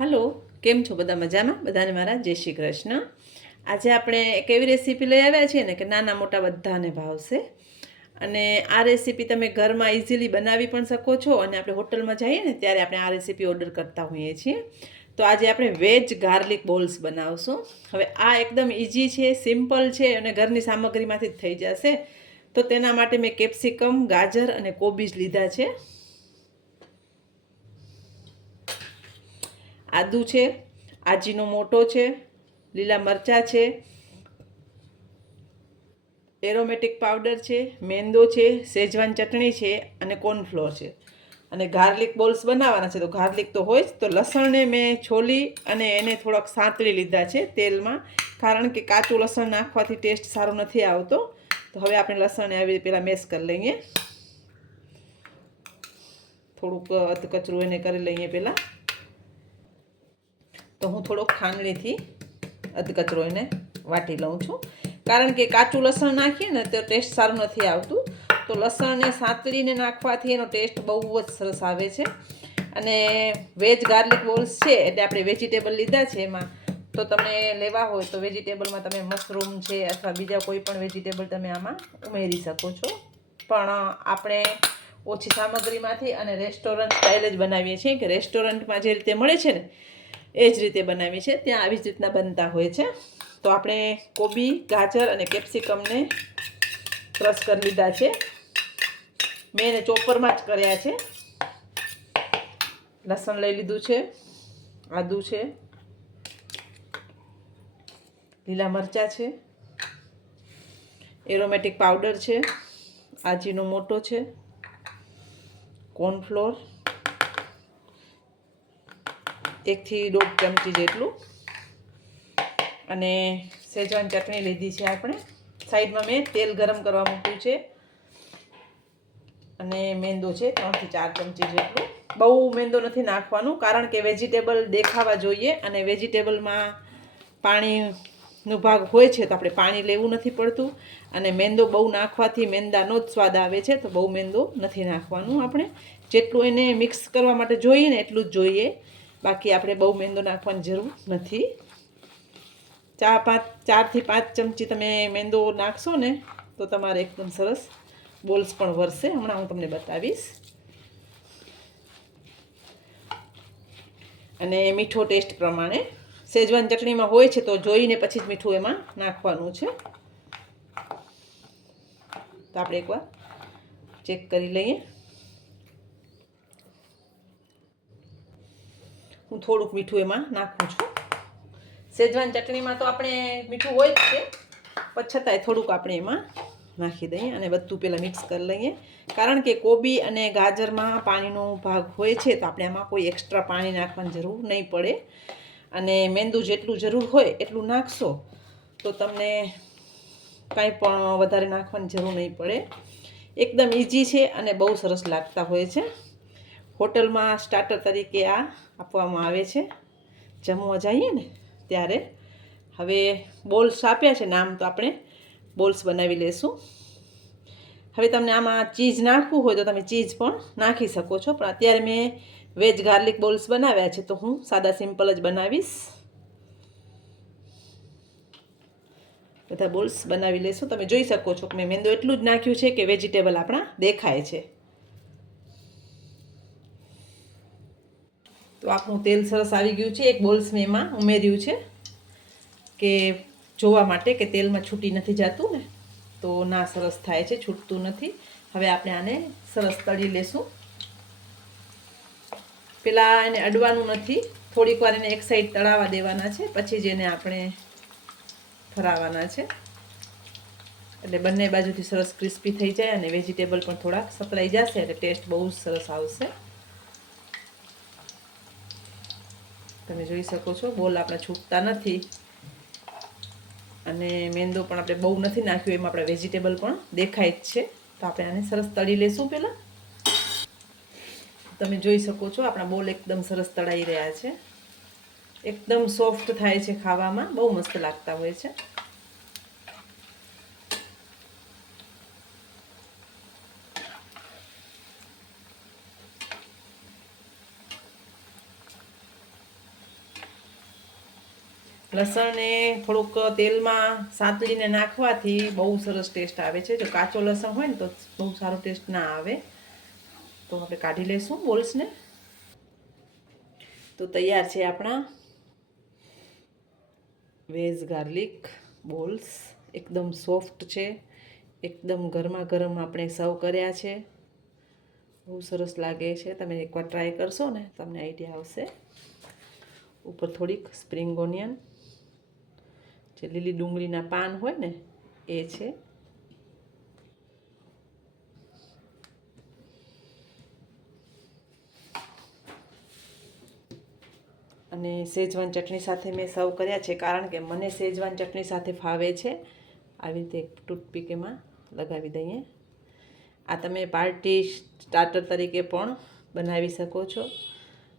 Hello, કેમ છો? બધા મજામાં? બધાને મારા જય શ્રી કૃષ્ણ. આજે આપણે એક એવી રેસીપી લઈ આવ્યા છીએ ને કે નાના મોટા બધાને ભાવશે. અને આ રેસીપી તમે ઘરમાં ઇઝીલી બનાવી પણ શકો છો, અને આપણે હોટલમાં જઈએ ને ત્યારે આપણે આ રેસીપી ઓર્ડર કરતા હોઈએ છીએ. તો આજે આપણે વેજ ગાર્લિક બોલ્સ બનાવશું. હવે આ એકદમ ઇઝી છે, સિમ્પલ છે અને ઘરની સામગ્રીમાંથી જ થઈ જશે. તો તેના માટે મેં કેપ્સિકમ, ગાજર અને કોબીજ લીધા છે. આદું છે, આજીનો મોટો છે, લીલા મરચાં છે, એરોમેટિક પાવડર છે, મેંદો છે, શેજવાન ચટણી છે અને કોર્નફ્લોર છે. અને ગાર્લિક બોલ્સ બનાવવાના છે તો ગાર્લિક તો હોય જ. તો લસણને મેં છોલી અને એને થોડાક સાંતળી લીધા છે તેલમાં, કારણ કે કાચું લસણ નાખવાથી ટેસ્ટ સારો નથી આવતો. તો હવે આપણે લસણને આવી પહેલાં મેશ કરી લઈએ, થોડુંક અધકચરું એને કરી લઈએ પહેલાં. તો હું થોડોક ખાંડણીથી અધકચરો એને વાટી લઉં છું, કારણ કે કાચું લસણ નાખીએ ને તો ટેસ્ટ સારું નથી આવતું. તો લસણને સાંતળીને નાખવાથી એનો ટેસ્ટ બહુ જ સરસ આવે છે. અને વેજ ગાર્લિક બોલ્સ છે એટલે આપણે વેજીટેબલ લીધા છે એમાં. તો તમે લેવા હોય તો વેજીટેબલમાં તમે મશરૂમ છે અથવા બીજા કોઈ પણ વેજીટેબલ તમે આમાં ઉમેરી શકો છો. પણ આપણે ઓછી સામગ્રીમાંથી અને રેસ્ટોરન્ટ સ્ટાઇલ જ બનાવીએ છીએ, કે રેસ્ટોરન્ટમાં જે રીતે મળે છે ને એ જ રીતે બનાવીએ છીએ, ત્યાં આવી જ રીતના બનતા હોય છે. તો આપણે કોબી, ગાજર અને કેપ્સિકમને ક્રશ કરી લીધા છે. મેં એને ચોપરમાં જ કર્યા છે. લસણ લઈ લીધું છે, આદું છે, લીલા મરચાં છે, એરોમેટિક પાવડર છે, આજીનો મોટો છે, કોર્નફ્લોર 1 થી 1.5 ચમચી જેટલું, અને શેજવાન ચટણી લીધી છે આપણે. સાઈડમાં મેં તેલ ગરમ કરવા મૂક્યું છે. અને મેંદો છે 3 થી 4 ચમચી જેટલું. બહુ મેંદો નથી નાખવાનું, કારણ કે વેજીટેબલ દેખાવા જોઈએ, અને વેજીટેબલમાં પાણીનો ભાગ હોય છે તો આપણે પાણી લેવું નથી પડતું. અને મેંદો બહુ નાખવાથી મેંદાનો જ સ્વાદ આવે છે, તો બહુ મેંદો નથી નાખવાનું. આપણે જેટલું એને મિક્સ કરવા માટે જોઈએ ને એટલું જ જોઈએ, બાકી આપણે બહુ મેંદો નાખવાની જરૂર નથી. 4 થી 5 ચમચી તમે મેંદો નાખશો ને તો તમારે એકદમ સરસ બોલ્સ પણ વરસે. હમણાં હું તમને બતાવીશ. અને મીઠો ટેસ્ટ પ્રમાણે, શેજવાન ચટણીમાં હોય છે તો જોઈને પછી જ મીઠું એમાં નાખવાનું છે. તો આપણે એકવાર ચેક કરી લઈએ. હું થોડુંક મીઠું એમાં નાખું છું. શેજવાન ચટણીમાં તો આપણે મીઠું હોય જ છે, પણ છતાંય થોડુંક આપણે એમાં નાખી દઈએ અને બધું પહેલાં મિક્સ કરી લઈએ. કારણ કે કોબી અને ગાજરમાં પાણીનો ભાગ હોય છે, તો આપણે આમાં કોઈ એક્સ્ટ્રા પાણી નાખવાની જરૂર નહીં પડે. અને મેંદું જેટલું જરૂર હોય એટલું નાખશો તો તમને કાંઈ પણ વધારે નાખવાની જરૂર નહીં પડે. એકદમ ઇઝી છે અને બહુ સરસ લાગતા હોય છે. હોટલમાં સ્ટાર્ટર તરીકે આ આપવામાં આવે છે જમવા જઈએ ને ત્યારે. હવે બોલ્સ આપ્યા છે નામ, તો આપણે બોલ્સ બનાવી લેશું. હવે તમને આમાં ચીઝ નાખવું હોય તો તમે ચીઝ પણ નાખી શકો છો, પણ અત્યારે મેં વેજ ગાર્લિક બોલ્સ બનાવ્યા છે તો હું સાદા સિમ્પલ જ બનાવીશ. બધા બોલ્સ બનાવી લેશું. તમે જોઈ શકો છો કે મેં મેંદો એટલું જ નાખ્યું છે કે વેજીટેબલ આપણા દેખાય છે. તો આપણું તેલ સરસ આવી ગયું છે. એક બોલ્સ મેં એમાં ઉમેર્યું છે કે જોવા માટે કે તેલમાં છૂટી નથી જતું ને, તો ના સરસ થાય છે, છૂટતું નથી. હવે આપણે આને સરસ તળી લેશું. પહેલાં એને અડવાનું નથી, થોડીક વાર એને એક સાઈડ તળાવવા દેવાના છે, પછી જ એને આપણે ફરાવવાના છે. એટલે બંને બાજુથી સરસ ક્રિસ્પી થઈ જાય અને વેજીટેબલ પણ થોડાક સતરાઈ જશે એટલે ટેસ્ટ બહુ જ સરસ આવશે. તમે જોઈ શકો છો બોલ આપણા છૂટતા નથી, અને મેંદો પણ આપણે બહુ નથી નાખ્યો, એમાં આપણા વેજીટેબલ પણ દેખાય જ છે. તો આપણે આને સરસ તળી લેશું પહેલાં. તમે જોઈ શકો છો આપણા બોલ એકદમ સરસ તળાઈ રહ્યા છે. એકદમ સોફ્ટ થાય છે, ખાવામાં બહુ મસ્ત લાગતા હોય છે. લસણને થોડુંક તેલમાં સાતળીને નાખવાથી બહુ સરસ ટેસ્ટ આવે છે. જો કાચો લસણ હોય ને તો બહુ સારો ટેસ્ટ ના આવે. તો આપણે કાઢી લઈશું બોલ્સને. તો તૈયાર છે આપણા વેજ ગાર્લિક બોલ્સ. એકદમ સોફ્ટ છે, એકદમ ગરમા ગરમ આપણે સર્વ કર્યા છે. બહુ સરસ લાગે છે. તમે એકવાર ટ્રાય કરશો ને તમને આઈડિયા આવશે. ઉપર થોડીક સ્પ્રિંગ ઓનિયન, જે લીલી ડુંગળીના પાન હોય ને એ છે. અને શેજવાન ચટણી સાથે મેં સર્વ કર્યા છે, કારણ કે મને શેજવાન ચટણી સાથે ફાવે છે. આવી રીતે ટૂથપીક એમાં લગાવી દઈએ. આ તમે પાર્ટી સ્ટાર્ટર તરીકે પણ બનાવી શકો છો.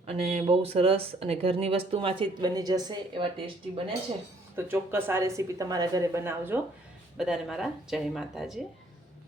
અને બહુ સરસ અને ઘરની વસ્તુમાંથી જ બની જશે એવા ટેસ્ટી બને છે. તો ચોક્કસ આ રેસીપી તમારા ઘરે બનાવજો. બધાને મારા જય માતાજી.